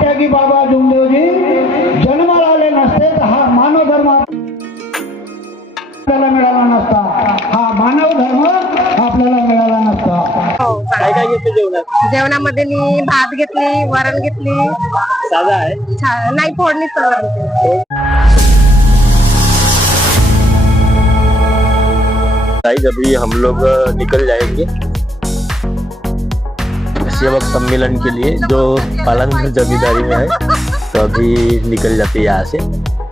त्यागी बाबा जुमदेवजी जन्माला आले नसते तर हा मानव धर्म आपल्याला मिळाला नसता, हा मानव धर्म आपल्याला मिळाला नसता. काय काय घेतलं जेवणात? जेवणामध्ये मी भात घेतली, वरण घेतली. साधा आहे? नाही, फोडणीच वरण. अभी हम लोग निकल जाएंगे सेवक सम्मेलन के लिए जो पालनपुर जमींदारी में है, तो अभी निकल जाते हैं यहाँ से.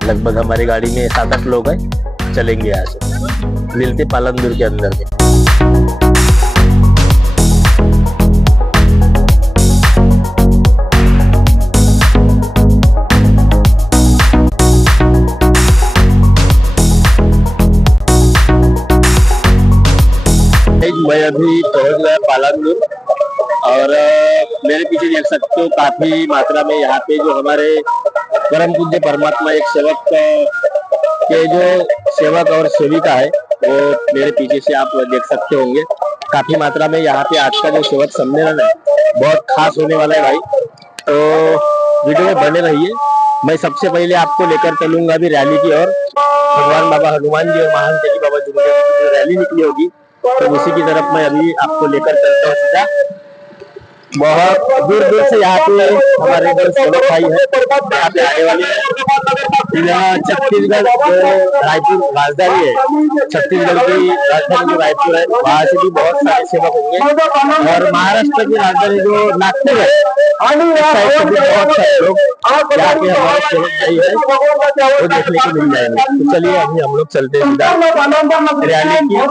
लगभग हमारी गाड़ी में 7-8 लोग हैं, चलेंगे यहाँ से. मिलते पालनपुर के अंदर में. मैं अभी पहुंच गया पालनपुर और मेरे पीछे देख सकते हो काफी मात्रा में यहाँ पे जो हमारे परम पूज्य परमात्मा एक सेवक के जो सेवक और सेविका है वो मेरे पीछे से आप देख सकते होंगे. काफी मात्रा में यहाँ पे आज का जो सेवक सम्मेलन है बहुत खास होने वाला है भाई, तो वीडियो में बने रहिए. मैं सबसे पहले आपको लेकर चलूंगा अभी रैली की ओर. भगवान बाबा हनुमान जी और महान त्यागी बाबा जुमदेव की जो रैली निकली होगी तो उसी की तरफ मैं अभी आपको लेकर चलता हूँ सीधा. बहुत दूर दूर से यहाँ पे हमारे इधर सेवक भाई है, यहाँ पे आने वाले हैं. छत्तीसगढ़ जो रायपुर राजधानी है, छत्तीसगढ़ की राजधानी जो रायपुर है, वहाँ से भी बहुत सारे सेवक होंगे. और महाराष्ट्र की राजधानी जो नागपुर है, बहुत सारे लोग यहाँ पे हमारे सेवक भाई है वो देखने को मिल जाएंगे. तो चलिए अभी हम लोग चलते हैं सीधा रैली की और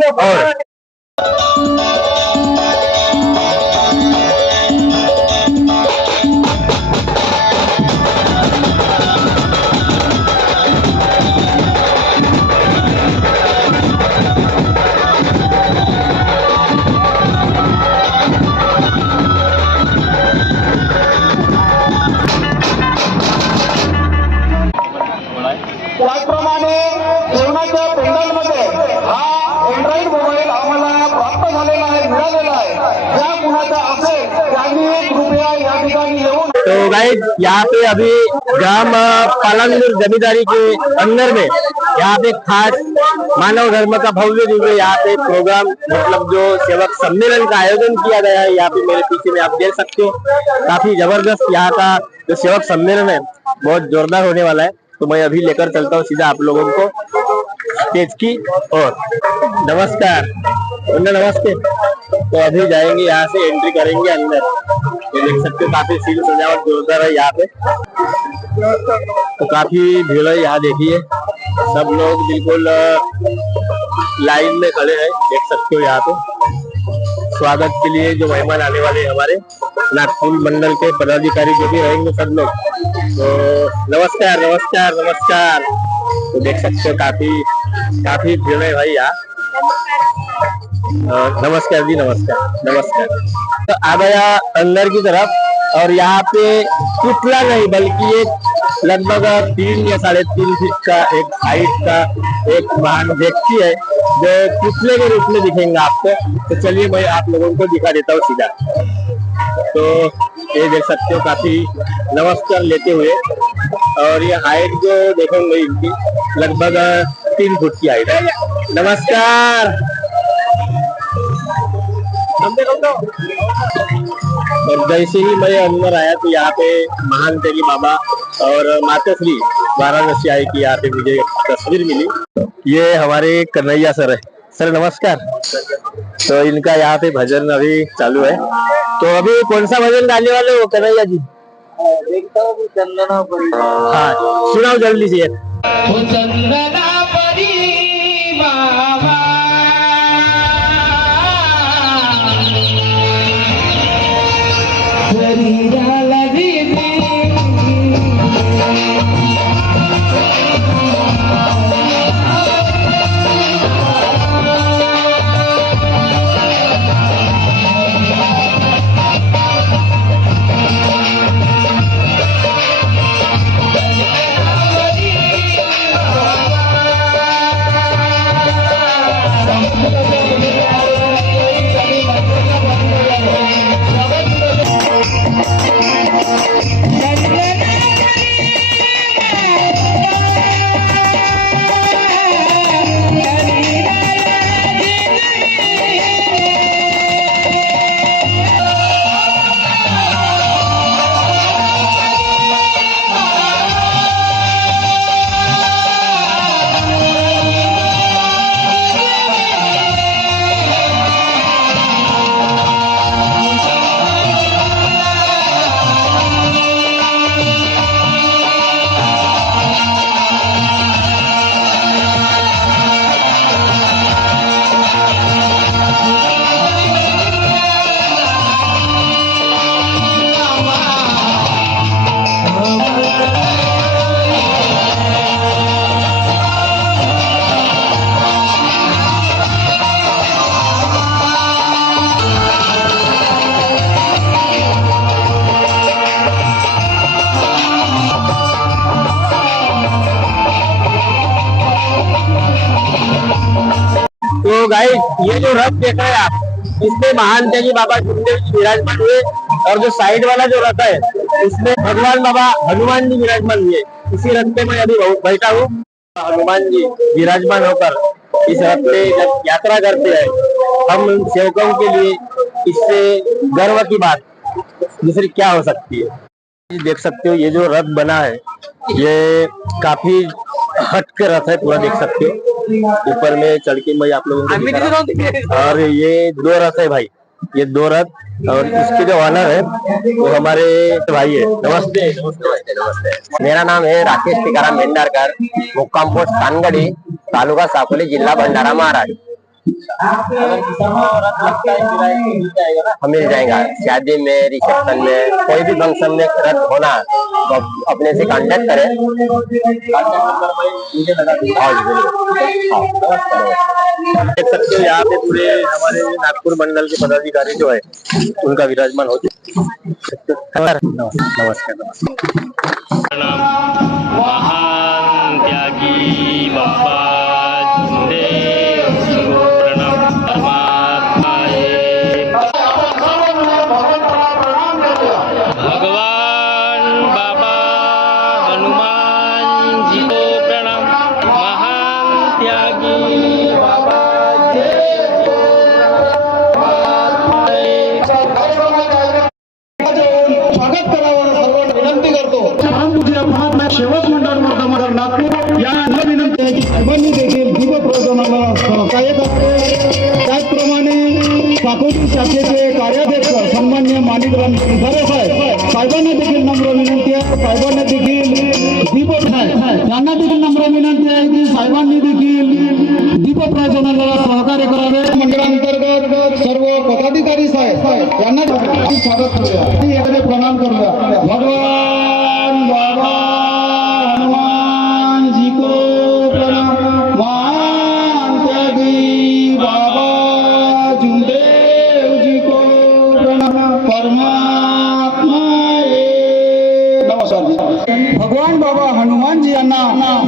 त्याचप्रमाणे जेवणाच्या पेंडलमध्ये हा अँड्रॉइड मोबाईल आम्हाला प्राप्त झालेला आहे, मिळालेला आहे. ज्या कुणाचा असेल त्यांनी कृपया या ठिकाणी येऊन. तो गाइस यहाँ पे अभी ग्राम पालनपुर जमींदारी के अंदर में यहाँ पे खास मानव धर्म का भव्य दिव्य यहाँ पे प्रोग्राम मतलब जो सेवक सम्मेलन का आयोजन किया गया है. यहाँ पे मेरे पीछे में आप देख सकते हो काफी जबरदस्त यहाँ का जो सेवक सम्मेलन है बहुत जोरदार होने वाला है. तो मैं अभी लेकर चलता हूँ सीधा आप लोगों को स्टेज की ओर. नमस्कार, नमस्ते. तो अभी जाएंगे यहाँ से, एंट्री करेंगे अंदर. ये देख सकते हो काफी सील सजावट जोरदार है यहाँ पे. तो काफी भीड़ है यहाँ, देखिए सब लोग बिल्कुल लाइन में खड़े हैं, देख सकते हो यहाँ पे स्वागत के लिए जो मेहमान आने वाले हैं हमारे नागपुर मंडल के पदाधिकारी जो भी रहेंगे सब लोग. तो नमस्कार नमस्कार नमस्कार. तो देख सकते हो काफी भीड़ है भाई यहाँ. नमस्कार जी, नमस्कार नमस्कार. तो आ गया अंदर की तरफ और यहाँ पे पुतला नहीं बल्कि एक लगभग 3 या 3.5 फीट का एक हाइट का एक महान व्यक्ति है जो पुतले के रूप में दिखेंगे आपको. तो चलिए मैं आप लोगों को दिखा देता हूँ सीधा. तो ये देख सकते हो काफी नमस्कार लेते हुए, और ये हाइट जो देखेंगे इनकी लगभग 3 फुट की हाइट है. नमस्कार. और जैसे ही मैं अंदर आया तो यहाँ पे महान त्यागी बाबा और माताश्री वाराणसी आई की यहाँ पे मुझे तस्वीर मिली. ये हमारे कन्हैया सर है. सर नमस्कार. तो इनका यहाँ पे भजन अभी चालू है. तो अभी कौन सा भजन गाने वाले हो कन्हैया जी? देखता हूँ चंदना परी. हाँ सुनाओ जल्दी से. चंदना परी बाबा तो गाइस ये जो रथ देख रहे हैं आप, इसमें महान त्यागी बाबा जुमदेव जी विराजमान हुए और जो साइड वाला जो रथ है इसमें भगवान बाबा हनुमान जी विराजमान हुए। इसी रथ पे मैं अभी बैठा हूँ। हनुमान जी विराजमान होकर इस रथ पे जब यात्रा करते हैं, हम सेवकों के लिए इससे गर्व की बात दूसरी क्या हो सकती है। ये देख सकते हो ये जो रथ बना है ये काफी हट के रथ है, पूरा देख सकते हो। ऊपर में चढ़ के मैं आप लोगों को दिखा रहा हूं। और ये 2 रथ है भाई, ये 2 रथ और इसके जो ऑनर है वो हमारे भाई है। नमस्ते। नमस्ते नमस्ते। मेरा नाम है राकेश टिकाराम भेंडारकर, मुक्काम पोस्ट तानगढ़ी, तालुका साकोली, जिला भंडारा, महाराष्ट्र। हम मिल जाएगा शादी में, रिसेप्शन में, कोई भी फंक्शन में रथ होना तो अपने से कांटेक्ट करें। देख सकते हो यहाँ पे पूरे हमारे नागपुर मंडल के पदाधिकारी जो है उनका विराजमान होते। नमस्कार। महान त्यागी बाबा भगवान बाबा हनुमान जी को प्रणाम। महान त्यागी बाबा स्वागत करावं सर्वांना विनंती करतो। परमपूज्य महात्मा सेवक मंडळ मतदार नागपूर या विनंती आहे की सर्वांनी देखील दीप प्रज्वलनाला सहकार्य करावे। त्याचप्रमाणे साकोली शाखेचे कार्याध्यक्ष सन्मान्य माणिकराम सुधारे साहेबांना देखील नम्र विनंती आहे, साहेबांना देखील दीप यांना देखील नम्र विनंती आहे की साहेबांनी देखील दीप प्रज्वलनाला सहकार्य करावे। मंडळांतर्गत सर्व पदाधिकारी साहेब यांना स्वागत करूया आणि याकडे प्रणाम करूया। भगवान बाबा हनुमान जी को प्रणाम। महान त्यागी बाबा जुमदेव जी को प्रणाम। परमात्मा एक। नमस्कार जी। भगवान बाबा हनुमान जी यांना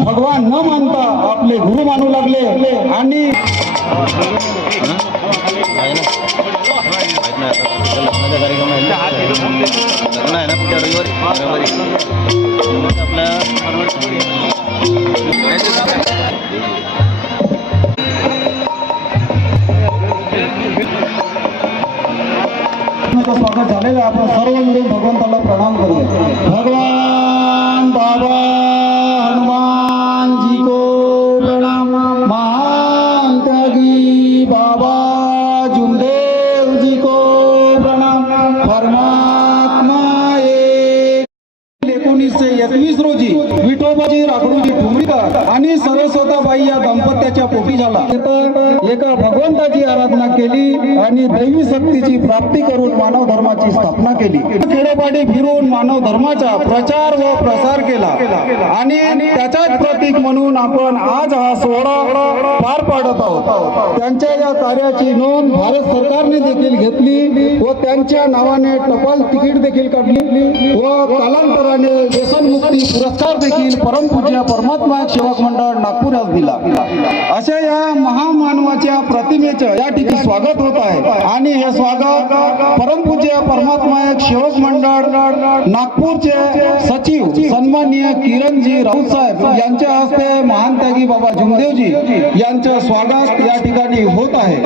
भगवान न मानता आपले गुरु मानू लागले आणि स्वागत झालेलं, आपण सर्व मिळून भगवंताला प्रणाम करूया। भगवान बाबा हनुमान जी को प्रणाम। महान त्यागी बाबा जुमदेव जी को प्रणाम। परमात्मा एक। 1921 रोजी विठोबाजी राखडूजी ठुमरीकर आणि सरस्वताबाई या दाम्पत्याच्या पोटी झाला। एका भगवंताची आराधना केली आणि दैवी शक्तीची प्राप्ती करून मानव धर्माची स्थापना केली। खेडोपाडी फिरून मानव धर्माचा प्रचार व प्रसार केला आणि त्याचाच प्रतीक म्हणून आपण आज हा सोहळा पार पाडत आहोत। त्यांच्या या कार्याची नोंद भारत सरकारने देखील घेतली व त्यांच्या नावाने टपाल तिकीट देखील काढली व कालांतराने व्यसनमुक्ती पुरस्कार देखील परमपूज्य परमात्मा सेवक मंडळ नागपूर यास दिला। अशा या महामानवाच्या प्रतिमेचे या ठिकाणी स्वागत होत आहे आणि हे स्वागत परमपूज्य परमात्मा सेवक मंडळ नागपूरचे सचिव सन्माननीय किरणजी राऊत साहेब यांच्या हस्ते महान त्यागी बाबा जुमदेवजी यांचे स्वागत या ठिकाणी होत आहे।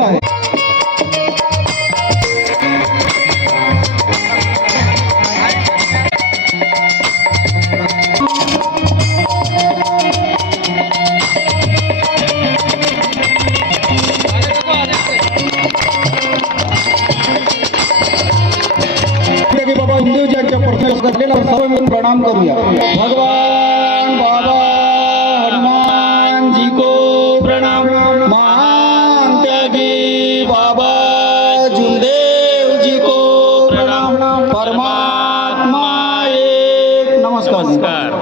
बाबा जुमदेवजी यांच्या प्रतिमेला सर्व मिळून प्रणाम करूया। भगवान बाबा हनुमान जी को प्रणाम। महान त्यागी बाबा जुमदेव जी को प्रणाम। परमात्मा एक। नमस्कार।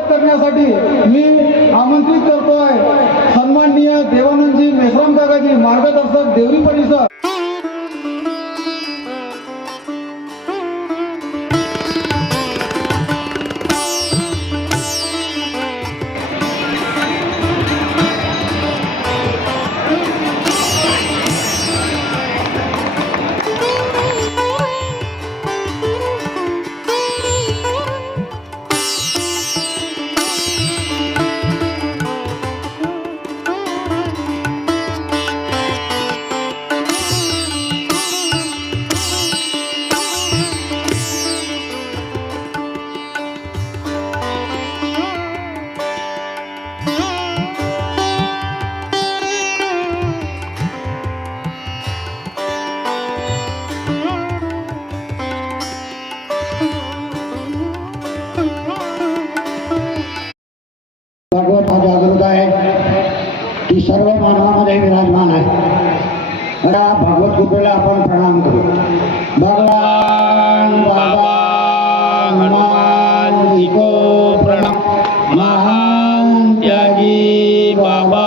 स्वागत करण्यासाठी मी आमंत्रित करतोय सन्माननीय देवानंदजी मेश्राम काकाजी, मार्गदर्शक देवरी परिसर. भागवत हा जागृत आहे, ती सर्व मानवामध्ये विराजमान आहे. आता भागवत कृपेला आपण प्रणाम करू. भगवान बाबा हनुमान जी को प्रणाम. महान त्यागी बाबा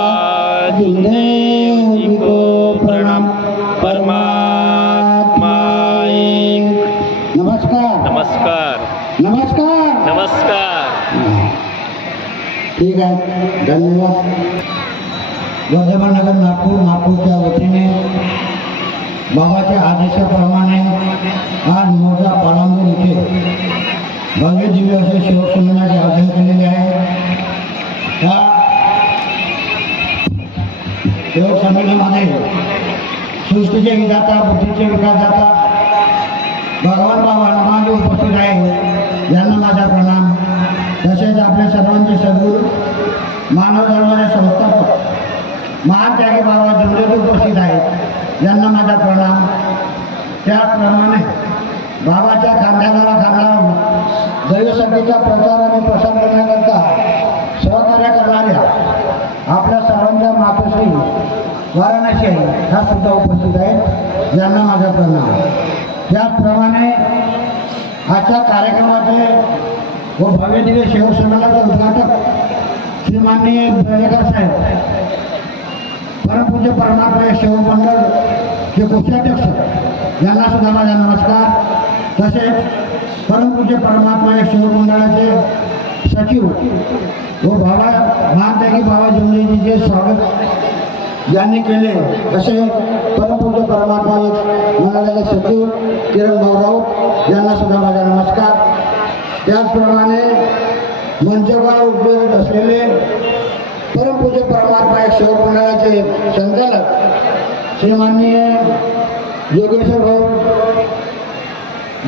जिनदेव जी को प्रणाम. परमात्मा एक. नमस्कार नमस्कार. नमस्कार. नमस्कार. ठीक आहे, धन्यवाद. वर्धमाननगर नागपूरच्या वतीने बाबाच्या आदेशाप्रमाणे आज मोठा पालांदूर इथे भव्य दिव्य असे शिवसंमेलनाचे आयोजन केलेले आहे. त्या शिवसंमेलनामध्ये सृष्टीचे विधाता, बुद्धीचे विकासदाता भगवान बाबा हनुमान उपस्थित आहे, यांना माझा प्रणाम. तसेच आपल्या सर्वांचे सद्गुरू, मानव धर्माचे संस्थापक महान त्यागी बाबा जिंदेजी उपस्थित आहेत, यांना माझा प्रणाम. त्याचप्रमाणे बाबाच्या खांद्याला खांदा दैवशक्तीचा प्रचार आणि प्रसार करण्याकरता सहकार्य करणाऱ्या आपल्या सर्वांच्या मातोश्री वाराणसी ह्या सुद्धा उपस्थित आहेत, यांना माझा प्रणाम. त्याचप्रमाणे आजच्या कार्यक्रमाचे व भव्य दिव्य शिवसंमेलनाचे उद्घाटक श्री माननीय बेलेकर साहेब, परमपूज्य परमात्मा शिवमंडळ चे कोषाध्यक्ष, यांना सुद्धा माझा नमस्कार. तसेच परमपूज्य परमात्मा शिवमंडळाचे सचिव व बाबा महात्यागी बाबा जिंदेजीचे स्वागत ज्यांनी केले असे परमपूज्य परमात्मा मंडळाचे सचिव किरण भाऊराव, यांना सुद्धा माझा नमस्कार. त्याचप्रमाणे मंचगाव उपस्थित असलेले परमपूज्य परमात्मा शिवमंडळाचे संचालक श्री माननीय योगेश्वर भाऊ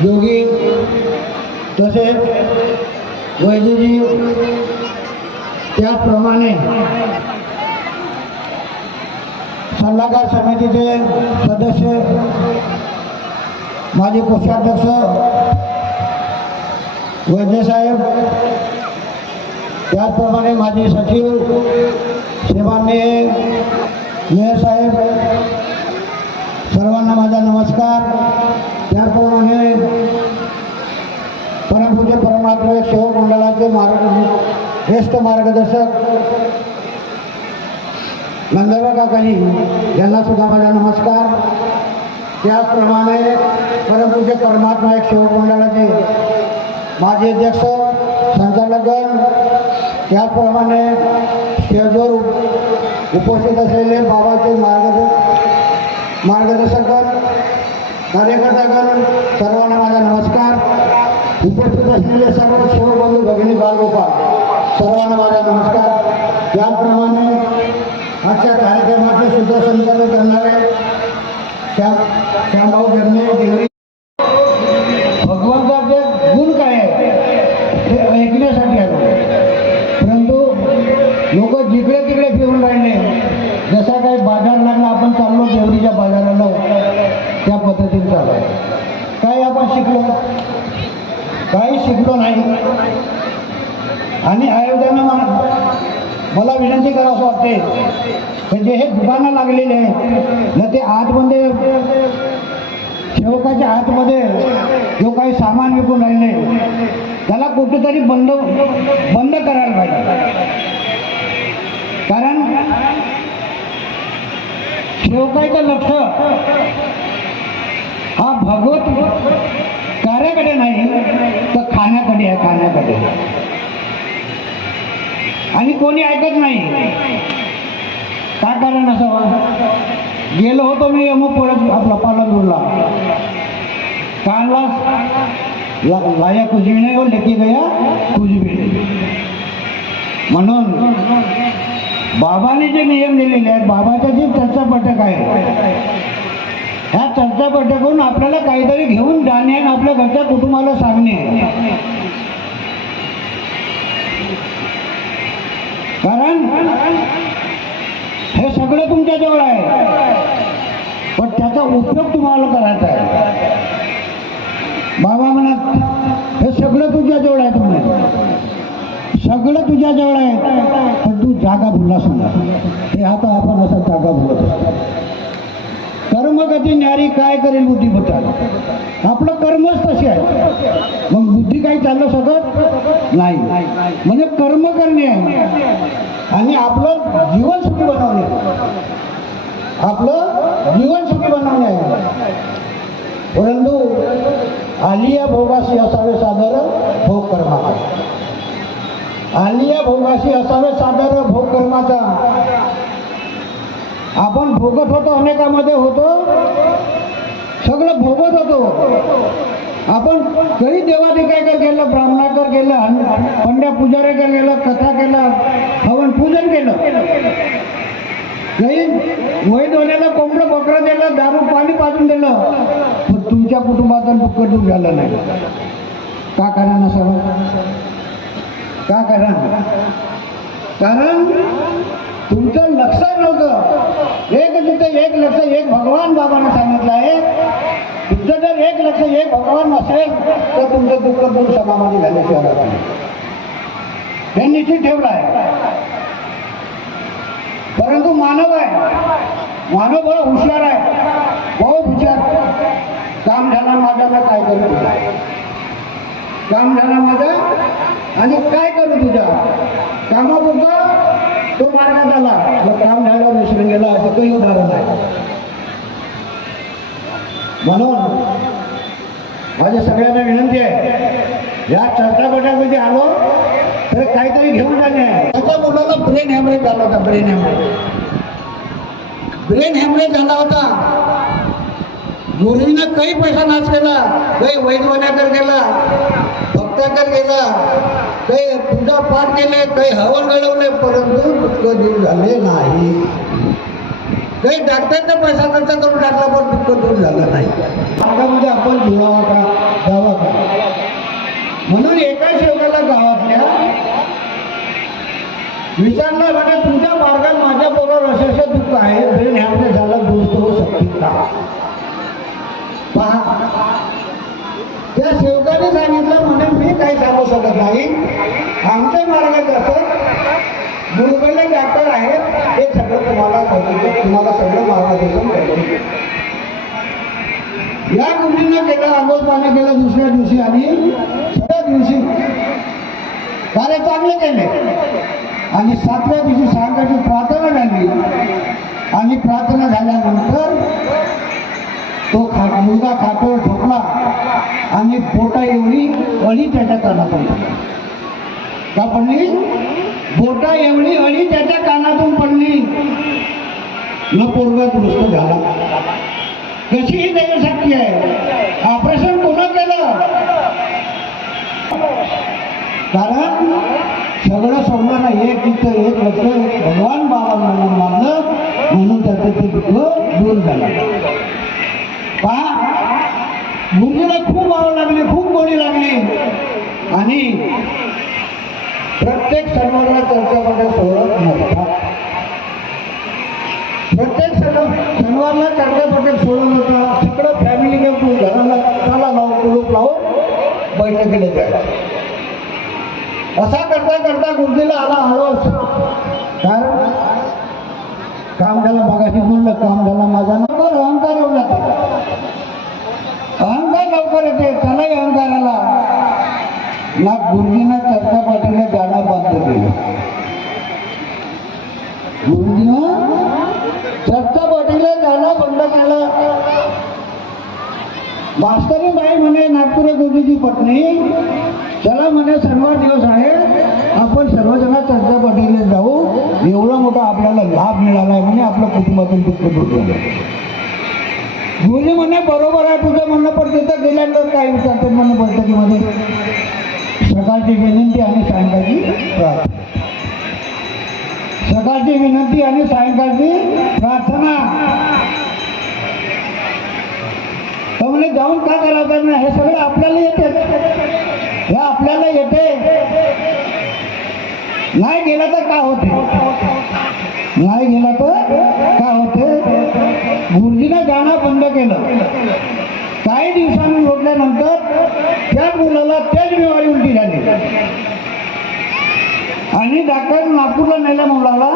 योगी, तसेच वैद्यजी, त्याचप्रमाणे सल्लागार समितीचे सदस्य, माजी कोषाध्यक्ष वैद्यसाहेब, त्याचप्रमाणे माजी सचिव श्रीमाननीय मेयर साहेब, सर्वांना माझा नमस्कार. त्याचप्रमाणे परमपूज्य परमात्मा शिवमंडळाचे ज्येष्ठ मार्गदर्शक नंदराव काकाजी, यांना सुद्धा माझा नमस्कार. त्याचप्रमाणे परमपूज्य परमात्मा शिवमंडळाचे माजी अध्यक्ष संचालकगण, त्याचप्रमाणे स्टेजवर उपस्थित असलेले बाबाचे मार्गदर्शकगण, कार्यकर्तागण, सर्वांना माझा नमस्कार. उपस्थित असलेले सर्व शिवबंधू भगिनी बालगोपाल, सर्वांना माझा नमस्कार. त्याचप्रमाणे आजच्या कार्यक्रमाचे सुद्धा संचालन करणारे श्यामभाऊ जर्ने देवरी. भगवंताचे गुण काय आहे ते ऐकण्यासाठी आलो, परंतु लोक जिकडे तिकडे फिरून राहिले. जसा काही बाजार लागला, आपण चाललो देवरीच्या बाजाराला, त्या पद्धतीने चालू. काय आपण शिकलो? काही शिकलो नाही. आणि आयोगानं मला विनंती करावं वाटते की जे हे दुकानं लागलेले आहेत ना, ते आतमध्ये सेवकाच्या आतमध्ये जो काही सामान विकून राहिले त्याला कुठेतरी बंद करायला पाहिजे. कारण सेवकाईचं लक्ष हा भगवत कार्याकडे नाही तर खाण्याकडे आहे, खाण्याकडे. आणि कोणी ऐकत नाही. काय कारण असावं? गेलो होतो मी अमुक परत आपला पालनपूरला. कानला लाया कुछ भी नहीं और लेके गया कुछ भी नहीं. म्हणून बाबाने जे नियम दिलेले आहेत, बाबाचा जे चर्चा पटक आहे, ह्या चर्चा पटकून आपल्याला काहीतरी घेऊन जाणे आणि आपल्या घरच्या कुटुंबाला सांगणे. कारण हे सगळं तुमच्या जवळ आहे, पण त्याचा उपयोग तुम्हाला करायचा आहे. बाबा म्हणत हे सगळं तुझ्या जवळ आहे, तुम्ही सगळं तुझ्या जवळ आहे, पण तू जागा भुललास ना. हे आता आपण असा जागा भुलत असतो. कर्म गती न्यारी काय करेल बुद्धी बता. आपलं कर्मच तसे आहे, मग बुद्धी काही चाललं शकत नाही. म्हणजे कर्म करणे आणि आपलं जीवन सुखी बनवणे, आपलं जीवन सुखी बनवणे आहे. परंतु आलिया भोगाशी असावे सादर भोग कर्माचा. आलिया भोगाशी असावे सादर भोग कर्माचा. आपण भोगत होतो, अनेकामध्ये होतो, सगळं भोगत होतो. आपण काही देवाधिकायकर केलं, ब्राह्मणाकर केलं, पंड्या पुजाऱ्याकर केलं, कथा केलं, हवन पूजन केलं, काही वैद्यवाल्याला कोंबडं बकरं दिलं, दारू पाणी पाजून दिलं, पण तुमच्या कुटुंबाचं दुःख दूर झालं नाही. का कारण असावं? का कारण? कारण तुमचं लक्ष नव्हतं. एक तिथं एक लक्ष एक भगवान बाबांना सांगितलं आहे. तुमचं जर एक लक्ष एक भगवान असेल तर तुमचं दुःख दूर समाधी झाल्याशिवाय राहत नाही. हे निश्चित ठेवलं आहे. परंतु मानव आहे, मानव बघा हुशार आहे, बहुत हुशार. काम झाला माझा, मी काय करू तुझा? काम झाला माझा आणि काय करू तुझा? कामापुरता तो मार्गात आला, मग काम झालं विसरून गेला, असं काही उदाहरण आहे. म्हणून माझ्या सगळ्यांना विनंती आहे, या चर्चापटामध्ये आलो तर काहीतरी घेऊन जाणे. त्याच्या मुलाला ब्रेन हॅमरेज झाला होता, ब्रेन हॅमरेज झाला होता. गुरुजीनं काही पैसा नाश केला, काही वैद्यवान्याकर केला, भक्ताकर केला, काही पूजा पाठ केले, काही हवन घडवले, परंतु दुःख दूर झाले नाही. काही डॉक्टरचा पैसा खर्च करून टाकला, पण दुःख दूर झालं नाही. मार्गामध्ये आपण जुळावा का, जावा का? म्हणून एका सेवकाला गावातल्या विचारलं, म्हणजे तुमच्या मार्गात माझ्या बरोबर असं दुःख आहे, ब्रेन हॅमरेज झाला, दुरुस्त होऊ शकते का? पहा, त्या सेवकाने सांगितलं, म्हणजे मी काही सांगू शकत नाही. आमच्या मार्गात असं मुंबईला डॉक्टर आहेत, ते सगळं तुम्हाला सांगितलं, तुम्हाला सगळं मार्गदर्शन करतील. या गुरुजींना केलं, आंघोळ पाणी केलं दुसऱ्या दिवशी आणि सगळ्या दिवशी कार्य चांगले केले. आणि 7व्या दिवशी सांगायची प्रार्थना झाली आणि प्रार्थना झाल्यानंतर तो मुलगा खाटोवर ठोकला आणि बोटा एवढी अळी त्याच्या कानातून का पडली? बोटा एवढी अळी त्याच्या कानातून पडली. न पोरगा दुरुस्त झाला. कशी ही दैवशक्ती आहे. ऑपरेशन कोणा केलं? कारण सगळं सोडलं नाही, एक तिथं एक लक्ष भगवान बाबा म्हणून मानलं, म्हणून त्याचं ते दुःख दूर झालं. पहा, गुरुजीला खूप आवड लागली, खूप गोडी लागली. आणि प्रत्येक सणवारला चर्चामध्ये सोडत नसतात. प्रत्येक सणवारला चर्चापटक सोडत नसतात. सगळं फॅमिली घेऊन घराला ताला लावून कुलूप लावून बैठकीला जायचं. असा करता करता गुरुजीला आला हळूच. कारण काम झालं, मागाशी बोललं, काम झाला माझा, नंतर अहंकार येऊन जाते. अहंकार लवकर येते, त्यालाही अहंकार आला. ना गुरुजीनं चर्चा पाटीला गाणं बंद केलं. गुरुजीनं चर्चा पाटीला गाणं बंद केलं. मास्तरी बाई म्हणे नागपूर गुरुजीची पत्नी, चला म्हणे शनिवार दिवस आहे, आपण सर्वजण चर्चा पाटीला जाऊ, एवढा मोठा आपल्याला लाभ मिळाला आहे म्हणे, आपल्या कुटुंबातून दुःख दूर झालं. गुरुजी म्हणे बरोबर आहे तुझं म्हणणं, पण तिथं गेल्यानंतर काय विचारतात म्हणून बैठकीमध्ये सकाळची विनंती आणि सायंकाळची प्रार्थना. सकाळची विनंती आणि सायंकाळची प्रार्थना. तर म्हणे जाऊन का करायचं नाही, हे सगळं आपल्याला येते, हे आपल्याला येते. नाही गेला तर का होते, नाही गेला तर का होते. गुरुजीनं गाणं बंद केलं. काही दिवसांनी लोटल्यानंतर त्याच मुलाला त्याच बिमारी उलटी झाली आणि डॉक्टर नागपूरला नेल्या मुलाला.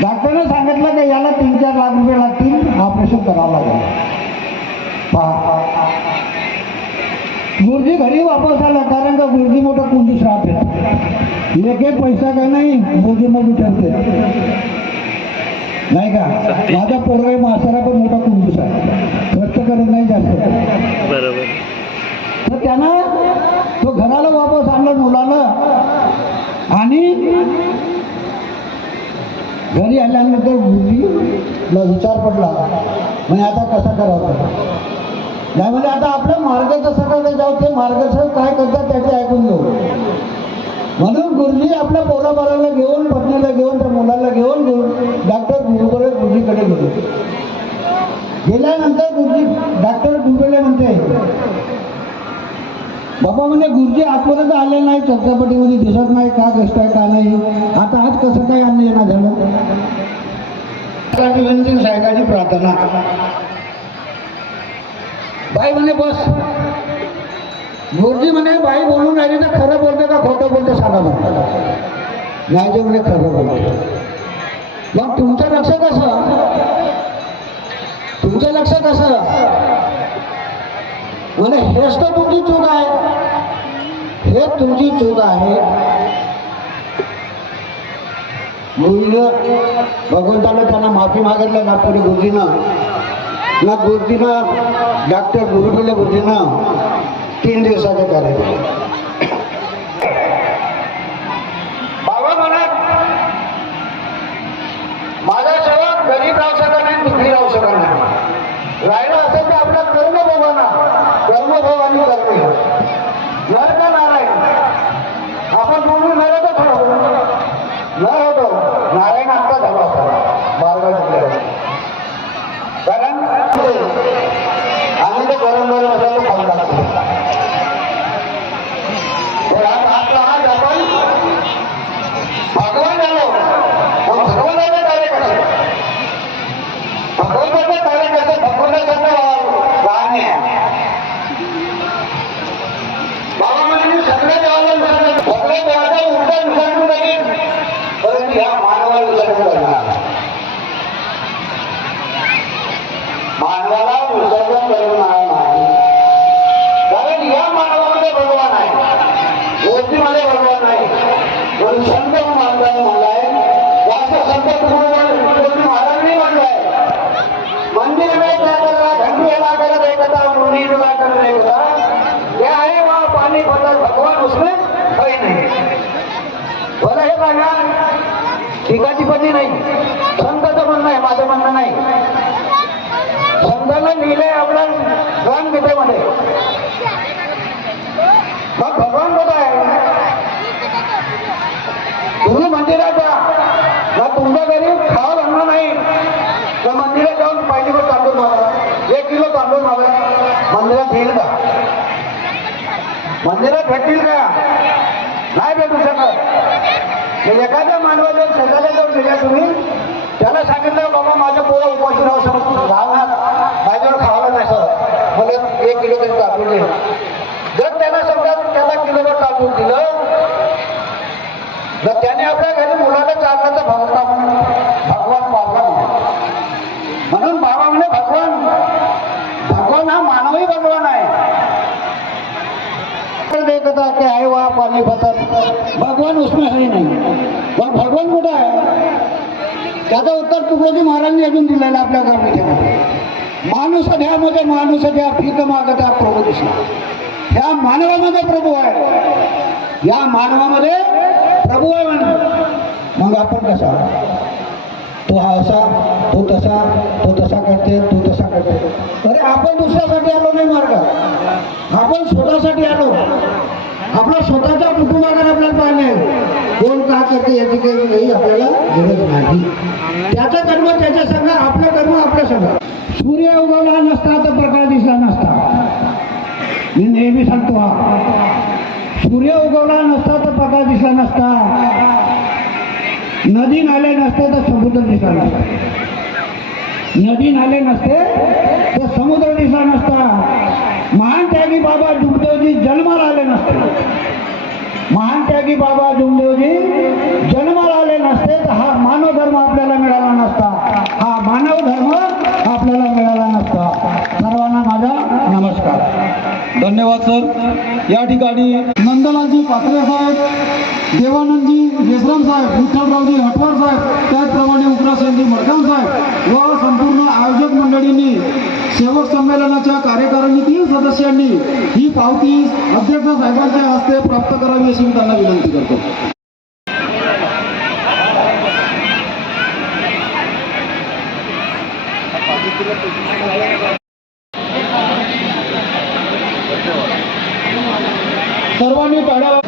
डॉक्टरने सांगितलं की याला 3-4 लाख रुपये लागतील, ऑपरेशन करावं लागेल. पहा, गुरुजी घरी वापस आला, कारण का गुरुजी मोठा कुंडी श्राप आहे. एक पैसा काय नाही गुरुजींना विचारते नाही का. माझा पोरगा मासारा पण मोठा कुंडूस आहे, खर्च करत नाही जास्त. बरोबर. तर त्यानं तो घराला वापस आणलं मुलाला. आणि घरी आल्यानंतर गुरुजीला विचार पडला, म्हणजे आता कसा करावं. नाही म्हणजे आता आपलं मार्गदर्शकाकडे जाऊ, ते मार्गदर्शक काय करतात त्याचे ऐकून घेऊ. म्हणून गुरुजी आपल्या पोराबाळाला घेऊन, पत्नीला घेऊन, त्या मुलाला घेऊन डॉक्टर गुरुजीकडे गेले. गेल्यानंतर गुरुजी डॉक्टर डुबेले म्हणते, बाबा म्हणे गुरुजी आजपर्यंत आले नाही, चर्चापटीमध्ये दिसत नाही, का गोष्ट आहे का नाही, आता आज कसं काय आणलं येणं झालं. विनंती सायकाची प्रार्थना. बाई म्हणे बस. गुरुजी म्हणे बाई बोलून राहिली तर खरं बोलते का खोटं बोलते सांगा म्हणे. नाही जे म्हणे खरं बोलते. मग तुमचं लक्ष कसं, तुमचं लक्ष कसं म्हणे, हेच तर तुमची चूक आहे, हेच तुमची चूक आहे. गुरुजीनं भगवंताला त्यांना माफी मागितलं नागपुरी गुरुजीनं. ना गुरुजीनं डॉक्टर गुरुजीला गुरुजीनं 3 दिवसाचं कार्य. बाबा म्हणत माझा सेवक गरीब राहू शकत नाही, दुःखी राहू शकत नाही. राहिलं असेल तर आपल्या कर्मभोगांना, कर्मभोगांनी करते. नर का नारायण आपण बोलून नरकच होतो, नर होतो. नारायण आत्ता झाला होता मार्गात. कारण आम्ही ते गरम गरम असायला खाऊ लागतो. आपला हात आपण भगवान झालो, मग भगवानाचं कार्य कसं, भगवंताचं कार्य कसं, भगवंताचं लहान आहे. बाबा म्हणजे सगळ्या देवाला सगळ्या देवाचा उलटा विसरून जाईल, परंतु ह्या मानवाला विसरून करणार. मानवाला विसर्जन करणार नाही, कारण या मानवामध्ये भगवान आहे, मूर्तीमध्ये भगवान आहे. म्हणून संत महाराजांनी म्हणलाय, जास्त संत तुकोजी महाराजांनी म्हणलाय, मंदिर में जाकर घंटी हिला कर देखता, मुरली हिला कर देखता, क्या है वहाँ पानी पता, भगवान उसमें है नहीं. बरं हे बघा, टीकाटिपती नाही, संताचं म्हणणं आहे, माझं म्हणणं नाही. संतांना लिहिलंय आपल्या ग्रंथगीतेमध्ये. मग भगवान कुठं आहे. तुम्ही मंदिरात जा, मग तुमच्या घरी खावं आणणं नाही तर मंदिरात जाऊन पाहिजे पण तांदूळ मागा, 1 किलो तांदूळ मागा, मंदिरात येईल का, मंदिरात भेटतील का, नाही भेटू शकत. एखाद्या मानवाच्या शेजाऱ्या जाऊन दिल्या तुम्ही, त्याला सांगितलं बाबा माझ्या पोरं उपाशी राहू शकत राहणार, माझ्यावर खावायला नाही सर, मला 1 किलो तरी तांदूळ दे. जर त्याला समजा त्याला किलोवर तांदूळ दिलं तर त्याने आपल्या घरी मुलाला चालण्याचा भगवान पावला. म्हणून बाबा म्हणे भगवान, भगवान हा मानवी भगवान आहे. था कि आए वहाँ पानीपत भगवान उसमें है ही नहीं. पण भगवान कुठं आहे त्याचं उत्तर तुकडोजी महाराजांनी अजून दिलेलं आपल्या गर्मीच्यामध्ये. माणूस ध्यामध्ये माणूस द्या भीक मागता प्रभू दिसला. ह्या मानवामध्ये प्रभू आहे, या मानवामध्ये प्रभू आहे म्हणून मग आपण कसा तो हा असा तो तसा करते तो तसा करते. अरे आपण दुसऱ्यासाठी आलो नाही मार्ग, आपण स्वतःसाठी आलो. आपल्या स्वतःच्या कुटुंबाकडे आपल्याला पाहिजे कोण का करते याची काही आपल्याला गरज नाही. त्याचं कर्म त्याच्या संग, आपलं कर्म आपल्या संग. सूर्य उगवला नसता तर प्रकाश दिसला नसता. मी नेहमी सांगतो हा, सूर्य उगवला नसता तर प्रकाश दिसला नसता. नदी नाले नसते तर समुद्र दिसला नसता. नदी नाले नसते तर समुद्र दिसला नसता. महान त्यागी बाबा जुमदेवजी जन्माला आले नसते. महान त्यागी बाबा जुमदेवजी जन्माला आले नसते तर हा मानव धर्म आपल्याला मिळाला नसता. हा मानव धर्म आपल्याला मिळाला नसता. सर्वांना माझा नमस्कार. धन्यवाद सर. या ठिकाणी नंदलालजी पात्रे साहेब, देवानंदजी देसराम साहेब, विठ्ठलरावजी हटवार साहेब, त्याचप्रमाणे उग्रसेनजी मडगाम साहेब व संपूर्ण आयोजक मंडळींनी, सेवक संमेलनाच्या कार्यकारिणीतील सदस्यांनी ही पावती अध्यक्ष साहेबांच्या हस्ते प्राप्त करावी अशी मी त्यांना विनंती करतो. सर्वांनी टाळ्या.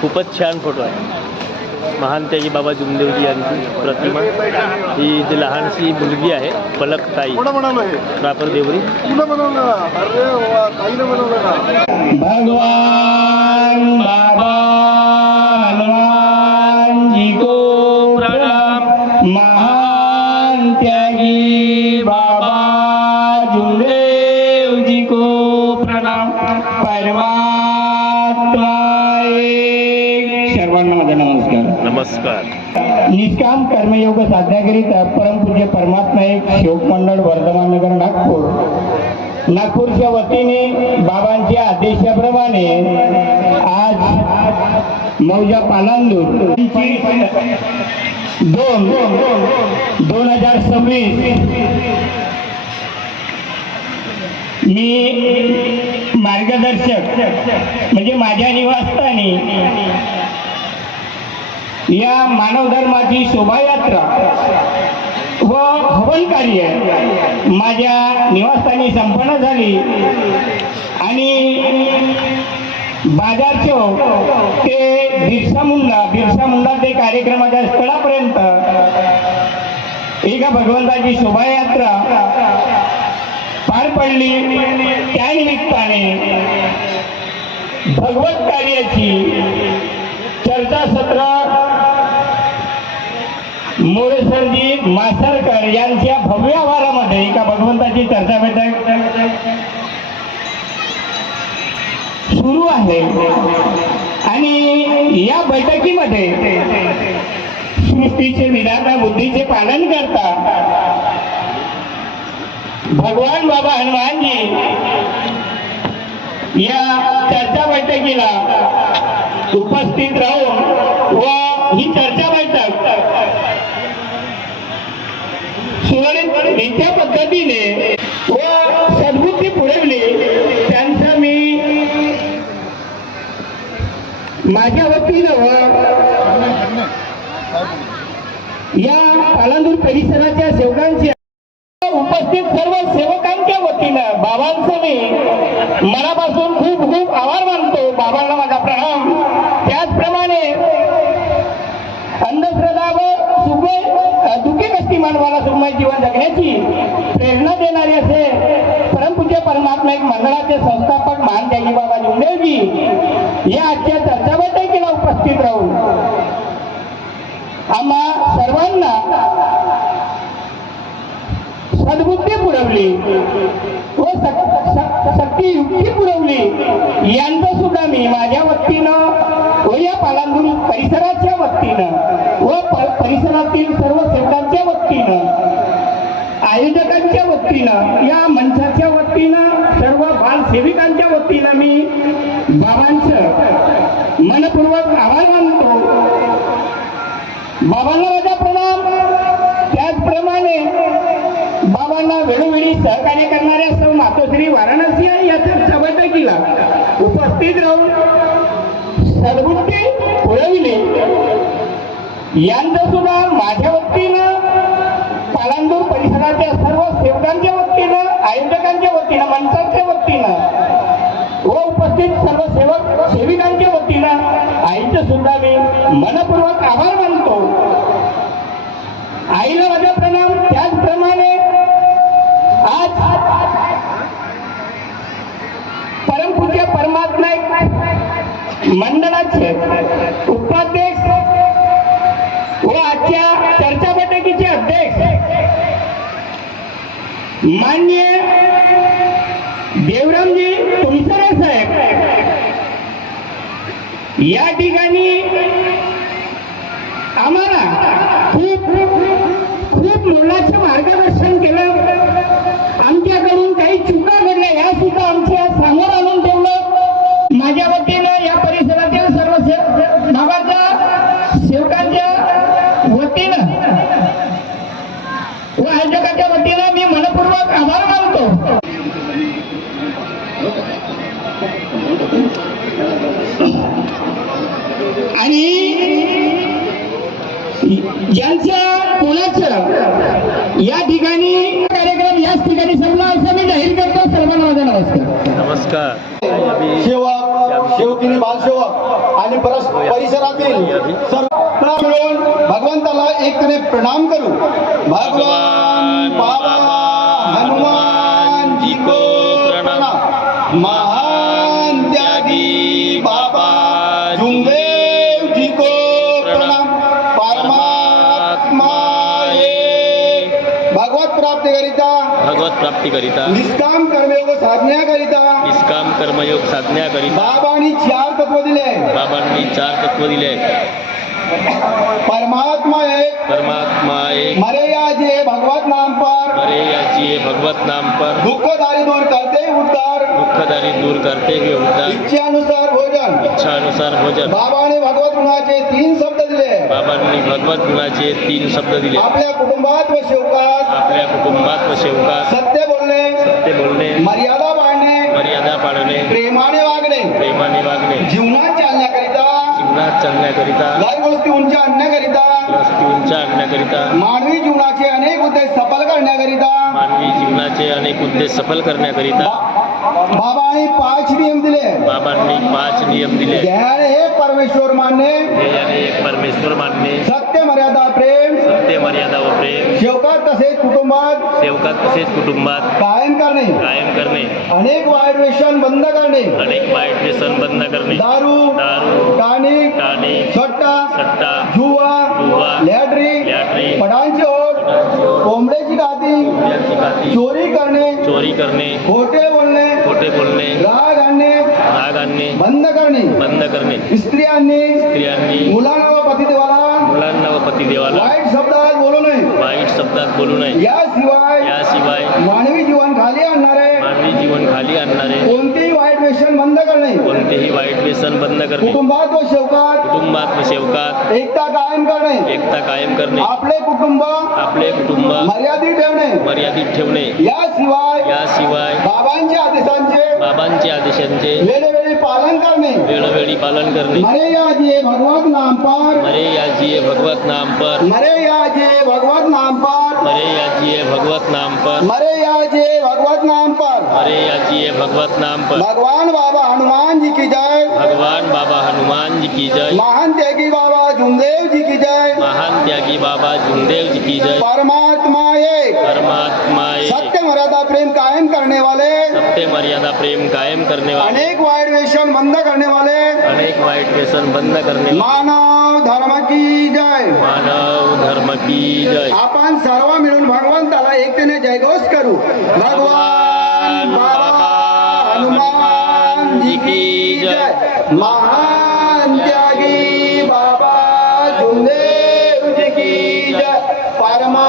खूपच छान फोटो आहे. महान त्यागी बाबा जुमदेवजी यांची प्रतिमा. ही जी लहानशी मुलगी आहे पलकताई, प्रॉपर देवरी. भगवान बाबा हनुमान जी को प्रणाम. महान त्यागी बाबा जुमदेव जी को प्रणाम. परमात्मा एक. सर्वांना माझा नमस्कार. नमस्कार. निष्काम कर्मयोग साधनागिरी परमपूज्य परमात्मा एक शोक मंडळ वर्धमान नगर नागपूरच्या वतीने बाबांच्या आदेशाप्रमाणे आज मौजा पालांदूर 2026 मी मार्गदर्शक म्हणजे माझ्या निवासस्थानी या मानव धर्माची शोभायात्रा व हवन कार्य माझ्या निवासस्थानी संपन्न झाली आणि बाजार चौक ते बिरसा मुंडा ते कार्यक्रमाच्या स्थळापर्यंत एका भगवंताची शोभायात्रा पार पडली. त्यानिमित्ताने भगवत कार्याची चर्चासत्र मोरेसरजी मासरकर यांच्या भव्य आवारामध्ये एका भगवंताची चर्चा बैठक सुरू आहे आणि या बैठकीमध्ये सृष्टीचे विधाता बुद्धीचे पालन करता भगवान बाबा हनुमानजी या चर्चा बैठकीला उपस्थित राहून व ही चर्चा बैठक सुरळीतरित्या पद्धतीने व सद्बुद्धी पुरवली त्यांचं मी माझ्या वतीनं या पालांदूर परिसराच्या सेवकांची उपस्थित सर्व सेवकांच्या वतीनं बाबांचं मी मनापासून खूप खूप आभार मानतो. बाबांना माझा प्रणाम. त्याचप्रमाणे अंधश्रद्धा व दुःखी कष्टी मानवाला सुखमय जीवन जगण्याची प्रेरणा देणारे असे परमपूज्य परमात्मा एक मंडळाचे संस्थापक महान त्यागी बाबा जुमदेवजी या आजच्या चर्चा बैठकीला उपस्थित राहून आम्हा सर्वांना सद्बुद्धी पुरवली व शक्ती युक्ती पुरवली यांचं सुद्धा मी माझ्या वतीनं व या पालांदूर परिसराच्या वतीनं व परिसरातील सर्व सेवकांच्या वतीनं आयोजकांच्या वतीनं, या मंचाच्या वतीनं, सर्व बालसेविकांच्या वतीनं मी बाबांचं मनपूर्वक आभार मानतो. बाबांना माझा प्रणाम. त्याचप्रमाणे बाबांना वेळोवेळी सहकार्य करणाऱ्या सौ मातोश्री वाराणसी या चर्चा बैठकीला उपस्थित राहून सद्बुद्धी पुरविली यांचं सुद्धा माझ्या वतीनं, पालांदूर परिसराच्या सर्व सेवकांच्या वतीनं, आयोजकांच्या वतीनं, मंचाच्या वतीनं व उपस्थित सर्व सेविकांच्या वतीनं आईचं सुद्धा मी मनपूर्वक आभार मानतो. आईला माझा प्रणाम. त्याचप्रमाणे आज परमपूज्य परमात्मा मंडळाचे उपाध्यक्ष व आजच्या चर्चा बैठकीचे अध्यक्ष माननीय देवरामजी तुमसरे साहेब या ठिकाणी आम्हाला खूप मोलाचं मार्गदर्शन केलं. आमच्याकडून काही चुका घडल्या या सुद्धा आमच्या समोर आणून ठेवलं. माझ्या वतीनं, या परिसरातील सर्व बाबाच्या सेवकांच्या वतीनं व आयोजकांच्या वतीनं मी मनपूर्वक आभार मानतो. आणि ज्यांच्या कोणाचं या ठिकाणी कार्यक्रम याच ठिकाणी संपला असं मी जाहीर करतो. सर्वांना माझा नमस्कार. नमस्कार. सेवक, सेवकिनी, बालसेवक आणि परिसरातील सर्व मिळून भगवंताला एकतेने प्रणाम करू. भगवान बाबा हनुमान जी को प्रणाम. महान त्यागी बाबा जुमदेव जी को प्रणाम. परमात्मा एक. भगवत प्राप्तीकरिता निष्काम कर्मयोग साधण्याकरिता बाबांनी 4 तत्व दिले. परमात्मा एक मरे याजिए भगवत नाम पर दुखदारी दूर करते हुए उद्धार इच्छानुसार भोजन. बाबांनी भगवत गुणाचे 3 शब्द दिले. आपल्या कुटुंबात व सेवकात सत्य बोलणे, मर्यादा पाळणे, प्रेमाने वागणे, जीवनात चालण्याकरिता काही गोष्टी उंच आणण्याकरिता मानवी जीवनाचे अनेक उद्देश सफल करण्याकरिता बाबांनी 5 नियम दिले. ध्यान हे परमेश्वर मानणे, सत्य मर्यादा प्रेम, सेवकात तसेच कुटुंबात कायम करणे, अनेक वाईट व्यसन बंद करणे, दारू, टानिक, सट्टा, जुवा, लॅटरी, पडांचे ओठ, कोंबड्याची गाती, चोरी करणे, खोटे बोलणे, राग आणणे बंद करणे, स्त्रियांनी मुलांना व पतिदेवाला वाईट शब्दात बोलू नये. याशिवाय मानवी जीवन खाली आणणारे कोणतेही वाईट व्यसन बंद करणे, कुटुंबात व सेवकात एकता कायम करणे, आपले कुटुंब मर्यादित ठेवणे. याशिवाय बाबांचे आदेशांचे वेळोवेळी पालन करणे. मरे याजिए भगवत नाम पर, भगवान बाबा हनुमान जी की जय. महान त्यागी बाबा जुमदेव जी की जय. परमात्मा एक. सत्य मर्यादा प्रेम कायम करने वाले, अनेक वाईट व्यसन बंद करने वाले, मानव धर्म की जय. आपण सर्व मिळून भगवंताला एकतेने जयघोष करू. भगवान बाबा हनुमान जी की जय. महान त्यागी बाबा जुमदेव जी की जय. परमात्मा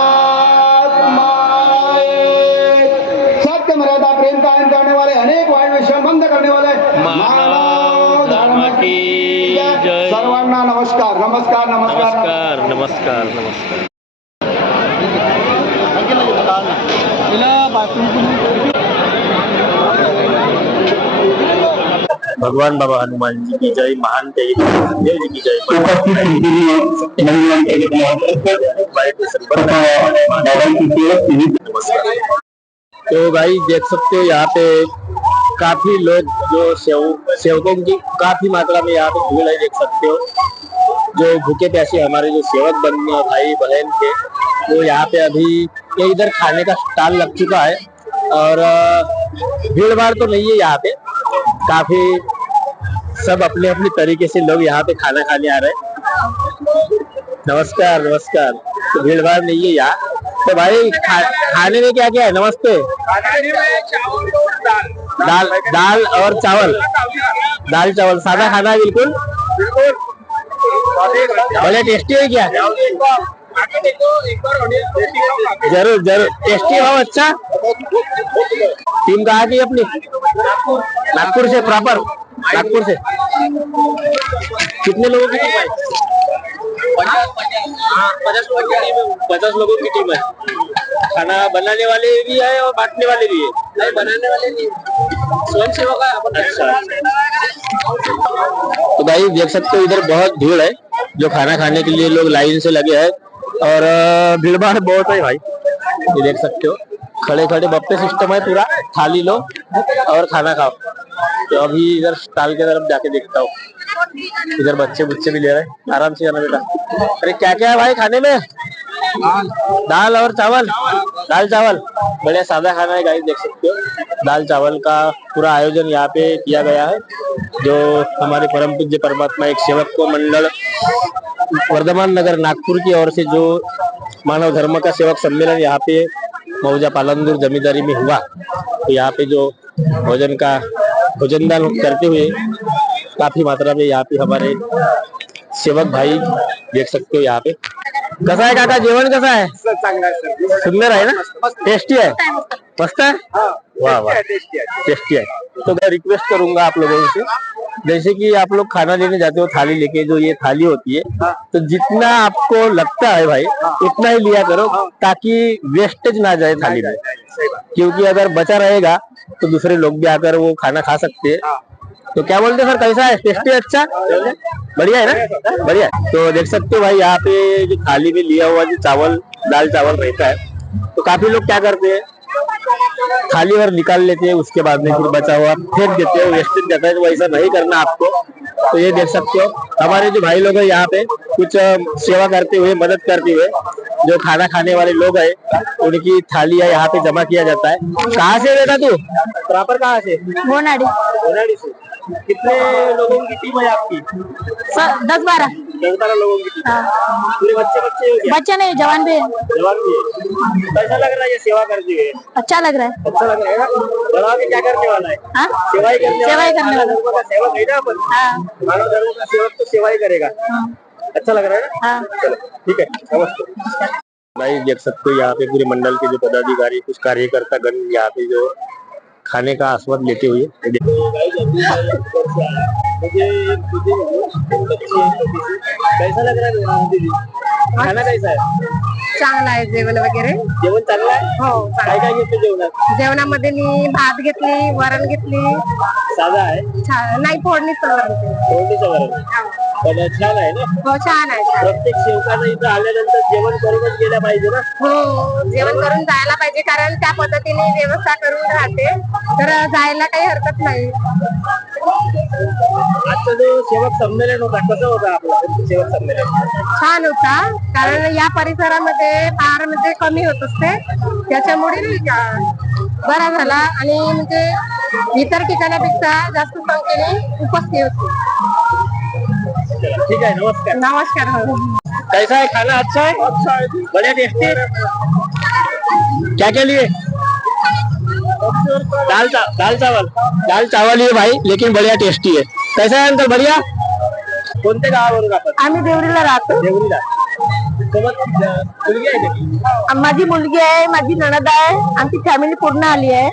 नमस्कार नमस्कार नमस्कार. भगवान बाबा हनुमान जी की जय. महान त्यागी देव जी की जय. तो भाई देख सकते हो यहाँ पे काफी लोग जो सेवकों की काफी मात्रा में यहाँ पे भीड़ है. देख सकते हो जो भूखे प्यासे हमारे जो सेवक बंधु भाई बहन थे वो यहाँ पे अभी ये इधर खाने का स्टॉल लग चुका है और भीड़ भाड़ तो नहीं है यहाँ पे. काफी सब अपने अपने तरीके से लोग यहाँ पे खाना खाने आ रहे हैं. नमस्कार नमस्कार. तो भीड़ भाड़ नहीं है यहाँ. तो भाई खाने में क्या क्या है? नमस्ते. दाल दाल और चावल. दाल चावल सादा खाना है बिल्कुल. बड़े टेस्टी है क्या? जरूर जरूर. टेस्टी हो. अच्छा. टीम कहाँ की अपनी? नागपुर से. प्रॉपर नागपुर से. कितने लोगों की टीम है? 50 लोगों की टीम है. खाना बनाने वाले भी है और बांटने वाले भी है. नहीं बनाने वाले नहीं, स्वयं सेवक है. अच्छा. तो भाई देख सकते हो इधर बहुत भीड़ है. जो खाना खाने के लिए लोग लाइन से लगे हैं और भीड़ भाड़ बहुत है भाई. ये देख सकते हो खड़े खड़े बफ्फे सिस्टम है पूरा. थाली लो और खाना खाओ. तो अभी इधर स्टॉल की तरफ जाके देखता हूँ. इधर बच्चे बुच्चे भी ले रहे हैं. आराम से जाना बेटा. अरे क्या क्या है भाई खाने में? दाल और चावल. दाल चावल बढ़िया सादा खाना है गाइस. देख सकते हो दाल चावल का पूरा आयोजन यहाँ पे किया गया है. जो हमारे परम पूज्य परमात्मा एक सेवक को मंडल वर्धमान नगर नागपुर की ओर से जो मानव धर्म का सेवक सम्मेलन यहाँ पे मौजा पालंदूर जमींदारी में हुआ. तो यहाँ पे जो भोजन दान करते हुए काफी मात्रा में यहाँ पे हमारे सेवक भाई देख सकते हो. यहाँ पे कसा है काका? जेवण कसा है? सुंदर है ना? टेस्टी है. मस्त है. वाह वाह टेस्टी है. तो मैं रिक्वेस्ट करूंगा आप लोगों से जैसे कि आप लोग खाना लेने जाते हो थाली लेके. जो ये थाली होती है तो जितना आपको लगता है भाई उतना ही लिया करो ताकि वेस्टेज ना जाए थाली में. क्योंकि अगर बचा रहेगा तो दूसरे लोग भी आकर वो खाना खा सकते हैं. तो क्या बोलते हैं सर? कैसा है? टेस्टी? अच्छा बढ़िया है ना? बढ़िया. तो देख सकते हो भाई यहाँ पे जो थाली में लिया हुआ जो चावल दाल चावल रहता है तो काफी लोग क्या करते हैं थाली भर निकाल लेते हैं. उसके बाद में फिर बचा हुआ फेंक देते हैं. वेस्टेज जाता है. तो वैसा नहीं करना आपको. तो ये देख सकते हो हमारे जो भाई लोग हैं यहाँ पे कुछ सेवा करते हुए मदद करते हुए जो खाना खाने वाले लोग हैं उनकी थालियां यहाँ पे जमा किया जाता है. कहाँ से बेटा तू? प्रॉपर कहाँ से? होनाडी. होनाडी से. कितने लोगों की टीम है आपकी? 10-12 लोगों की टीम. पूरे बच्चे हो क्या? बच्चे नहीं, जवान भी है. जवान भी है. कैसा लग रहा है ये सेवा करते हुए? अच्छा लग रहा है. अच्छा लग रहा है ना? बड़ा के क्या करने वाला है? सेवा ही करने वाला है. करने वाला. धर्म का सेवक है ना अपन. मानव धर्म का सेवक तो सेवा ही करेगा. अच्छा लग रहा है ना? चलो ठीक है. नमस्ते. भाई देख सकते हो यहाँ पे पूरे मंडल के जो पदाधिकारी कुछ कार्यकर्ता गण यहाँ पे जो खाने का आस्वाद लेते हुए. कैसा लग रहा है दीदी? खाना कैसा है? चांगला आहे. जेवण वगैरे जेवण चांगलं आहे. हो. काय काय घेतलं जेवणात? जेवणामध्ये मी भात घेतली, वरण घेतली. साधा आहे. नाही फोडणीचं वरण केलं. फोडणीचं वरण. पण छान आहे ना? हो छान आहे. प्रत्येक सेवकानं इथं आल्यानंतर जेवण करूनच गेलं पाहिजे ना? हो जेवण करून जायला पाहिजे कारण त्या पद्धतीने व्यवस्था करून राहते तर जायला काही हरकत नाही. आजचा जो सेवक संमेलन होता कसं होता आपला सेवक संमेलन? छान होता कारण या परिसरामध्ये फार म्हणजे कमी होत असते त्याच्यामुळे बरा झाला आणि म्हणजे इतर ठिकाणापेक्षा जास्त संख्येने उपस्थित होती. ठीक है. नमस्कार. नमस्कार. कैसा है खाना? अच्छा है. अच्छा है. बढ़िया टेस्टी. क्या क्या लिए? दाल चावल ही है भाई लेकिन बढ़िया टेस्टी है. कैसा है अंकल? बढ़िया. कोणत्या गावावरून आपण? आम्ही देवरीला राहतो. देवरीला. सोबत मुलगी आहे का? माझी मुलगी आहे, माझी नणद आहे, आमची फॅमिली पूर्ण आली आहे.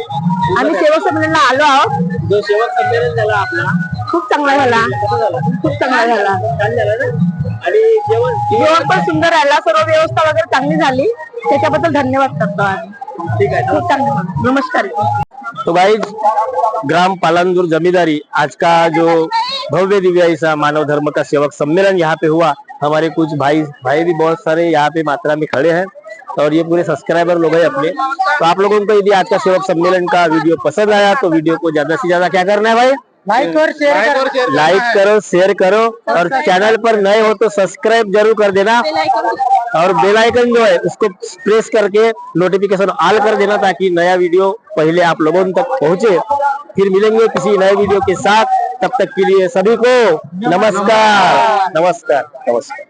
आम्ही सेवक संमेलनाला आलो आहोत. जो सेवक संमेलन झाला आपला खूप चांगला झाला. कसं झाला? खूप चांगला झाला. छान झाला ना? आणि जेवण जेवण पण सुंदर राहिला, सर्व व्यवस्था वगैरे चांगली झाली, त्याच्याबद्दल धन्यवाद करतो आम्ही. ठीक आहे. खूप चांगलं, नमस्कार. तो गाइस, ग्राम पालांदूर जमींदारी आज का जो भव्य दिव्य ऐसा मानव धर्म का सेवक सम्मेलन यहाँ पे हुआ। हमारे कुछ भाई भी बहुत सारे यहाँ पे मात्रा में खड़े हैं और ये पूरे सब्सक्राइबर लोग हैं अपने। तो आप लोगों को यदि आज का सेवक सम्मेलन का वीडियो पसंद आया तो वीडियो को ज्यादा से ज्यादा क्या करना है भाई? लाइक और शेयर लाइक करो, शेयर करो और चैनल पर नए हो तो सब्सक्राइब जरूर कर देना और बेल आइकन जो है उसको प्रेस करके नोटिफिकेशन ऑल कर देना ताकि नया वीडियो पहले आप लोगों तक पहुंचे। फिर मिलेंगे किसी नए वीडियो के साथ, तब तक के लिए सभी को नमस्कार। नमस्कार। नमस्कार।